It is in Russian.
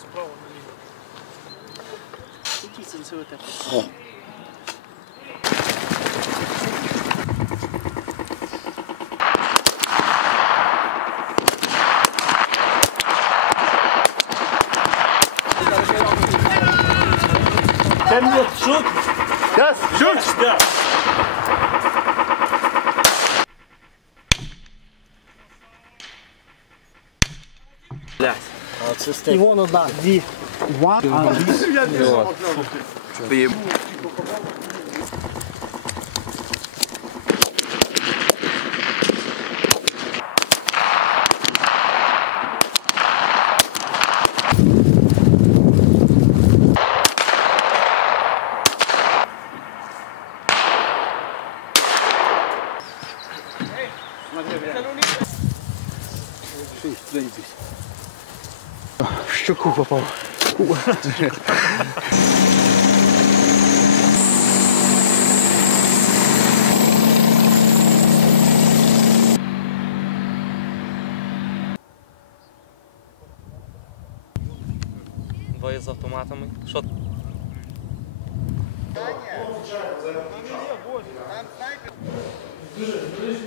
справа наліво. Який сенсовий Ten нет, шут! Сейчас, Шут! Да! І вон одна, дві. В щеку попал. Двоє з автоматами. Що? Дуже, дуже